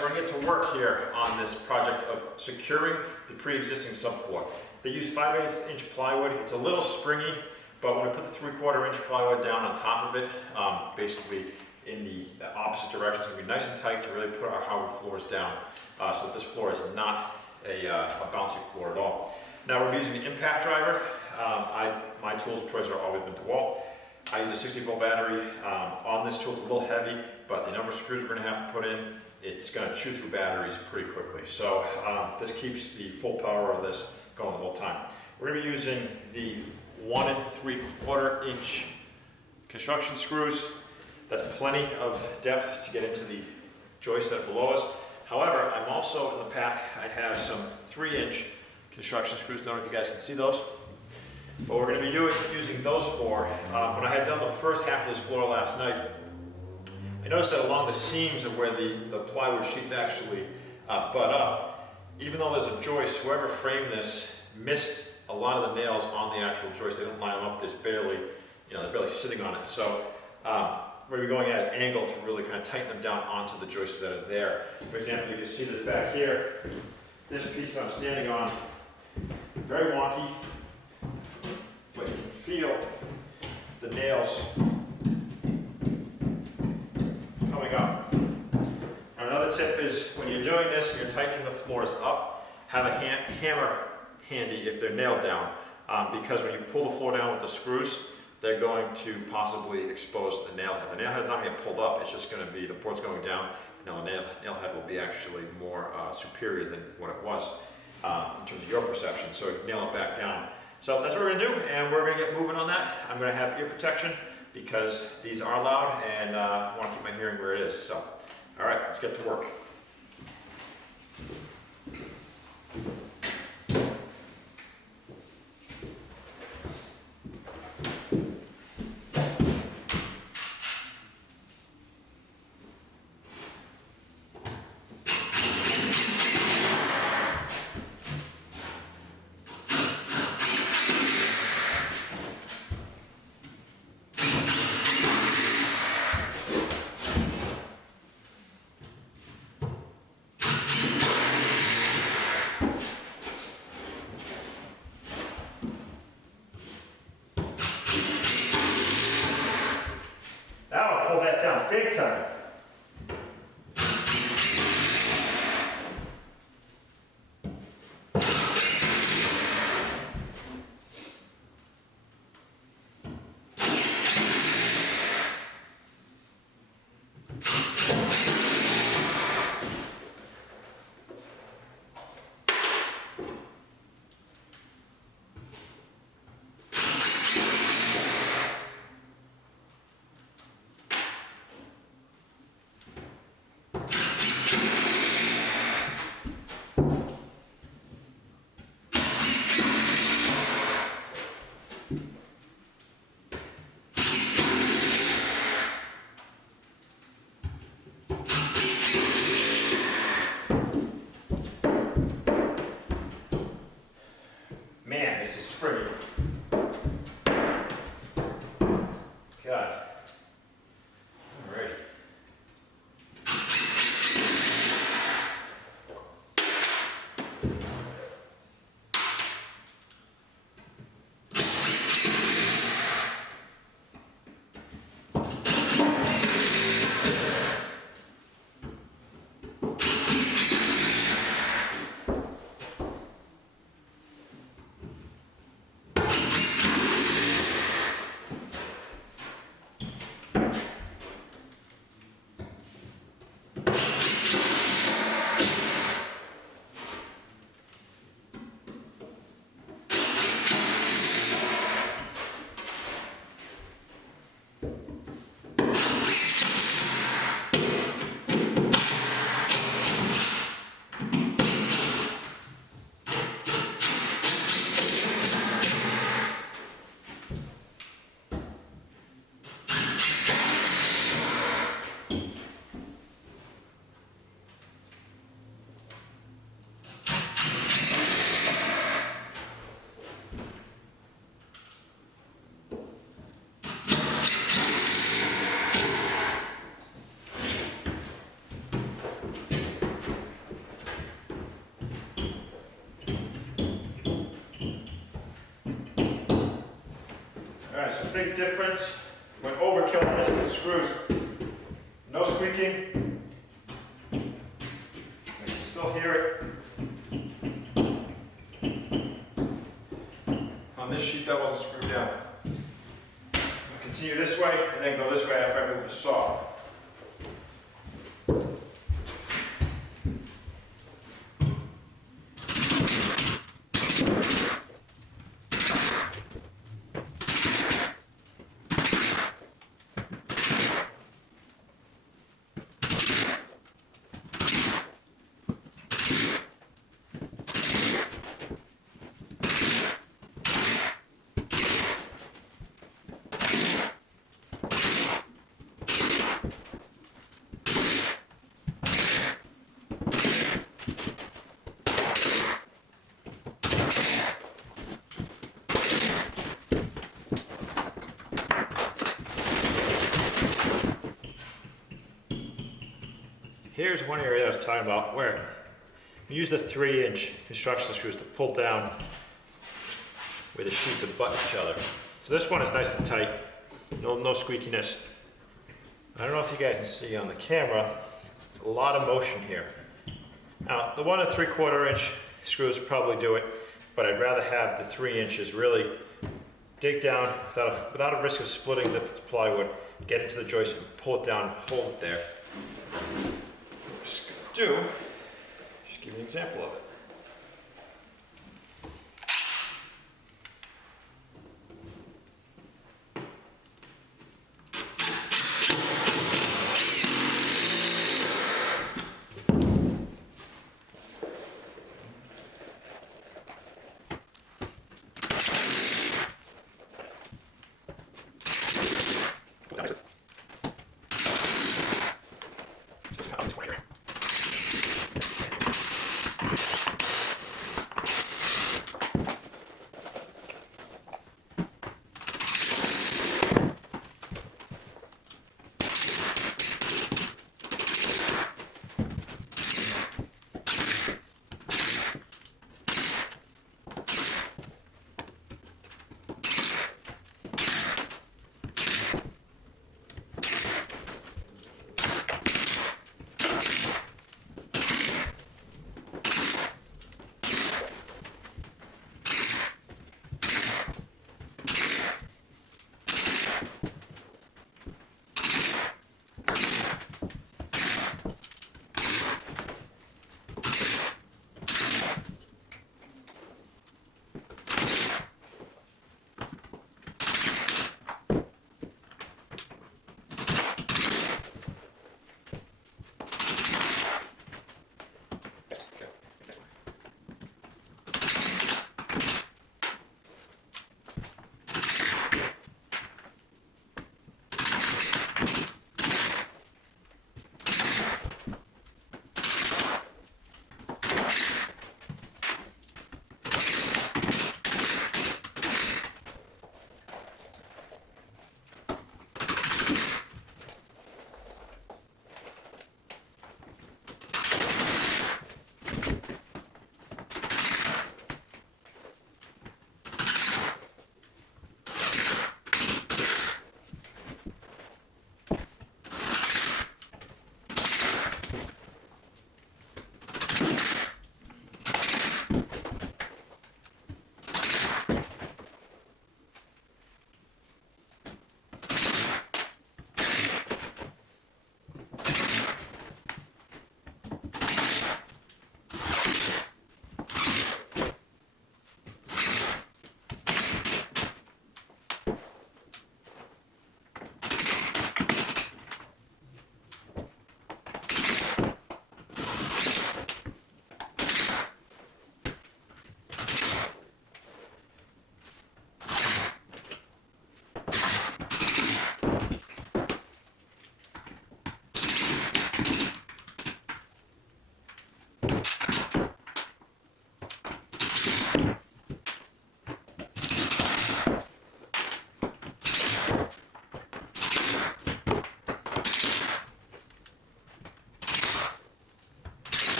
so we're going to get to work here on this project of securing the pre-existing subfloor. They use 5/8 inch plywood. It's a little springy, but when we put the 3/4 inch plywood down on top of it, basically in the opposite direction, it's going to be nice and tight to really put our hardwood floors down, so that this floor is not a bouncy floor at all. Now we're using an impact driver. My tools of choice have always been DeWalt. I use a 60-volt battery on this tool. It's a little heavy, but the number of screws we're going to have to put in, it's going to chew through batteries pretty quickly. So this keeps the full power of this going the whole time. We're going to be using the 1 3/4 inch construction screws. That's plenty of depth to get into the joists that are below us. However, I'm also in the pack, I have some 3-inch construction screws. Don't know if you guys can see those. But we're going to be using those for, when I had done the first half of this floor last night, I noticed that along the seams of where the plywood sheets actually butt up, even though there's a joist, whoever framed this missed a lot of the nails on the actual joist. They don't line them up, there's barely, they're barely sitting on it. So we're going to be going at an angle to really kind of tighten them down onto the joists that are there. For example, you can see this back here. This piece that I'm standing on, very wonky, but you can feel the nails coming up. Now, another tip is when you're doing this and you're tightening the floors up, have a hammer handy if they're nailed down, because when you pull the floor down with the screws, they're going to possibly expose the nail head. The nail head's not going to get pulled up, it's just going to be, the board's going down, the nail head will be actually more superior than what it was in terms of your perception, so nail it back down. So that's what we're going to do, and we're going to get moving on that. I'm going to have ear protection because these are loud, and I want to keep my hearing where it is. So, all right, let's get to work. Pull that down big time. There's a big difference. Went overkill on this with the screws. No squeaking. I can still hear it. On this sheet that wasn't screwed down. I'll continue this way and then go this way after I move the saw. Here's one area I was talking about where you use the 3-inch construction screws to pull down where the sheets abut each other. So this one is nice and tight, no squeakiness. I don't know if you guys can see on the camera, it's a lot of motion here. Now, the 1 3/4 inch screws probably do it, but I'd rather have the 3 inches really dig down without a risk of splitting the plywood, get into the joist and pull it down, hold it there. Just give you an example of it. This is kind of here.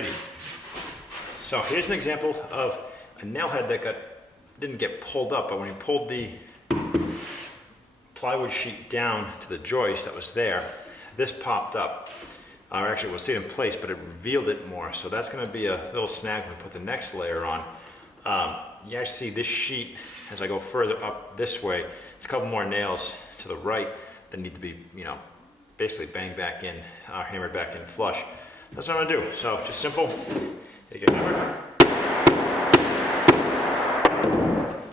Alrighty. So here's an example of a nail head that didn't get pulled up, but when you pulled the plywood sheet down to the joist that was there, this popped up. Or actually, it stayed in place, but it revealed it more. So that's going to be a little snag when we put the next layer on. You actually see this sheet, as I go further up this way, it's a couple more nails to the right that need to be, basically banged back in, hammered back in flush. That's what I'm going to do. So just simple. Take your hammer.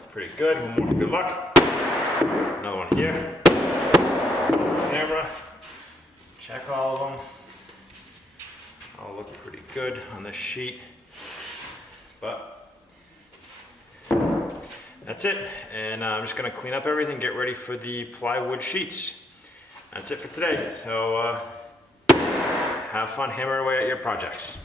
Pretty good. One more for good luck. Another one here. Camera. Check all of them. All look pretty good on this sheet. But that's it. And I'm just going to clean up everything, get ready for the plywood sheets. That's it for today. So have fun hammering away at your projects.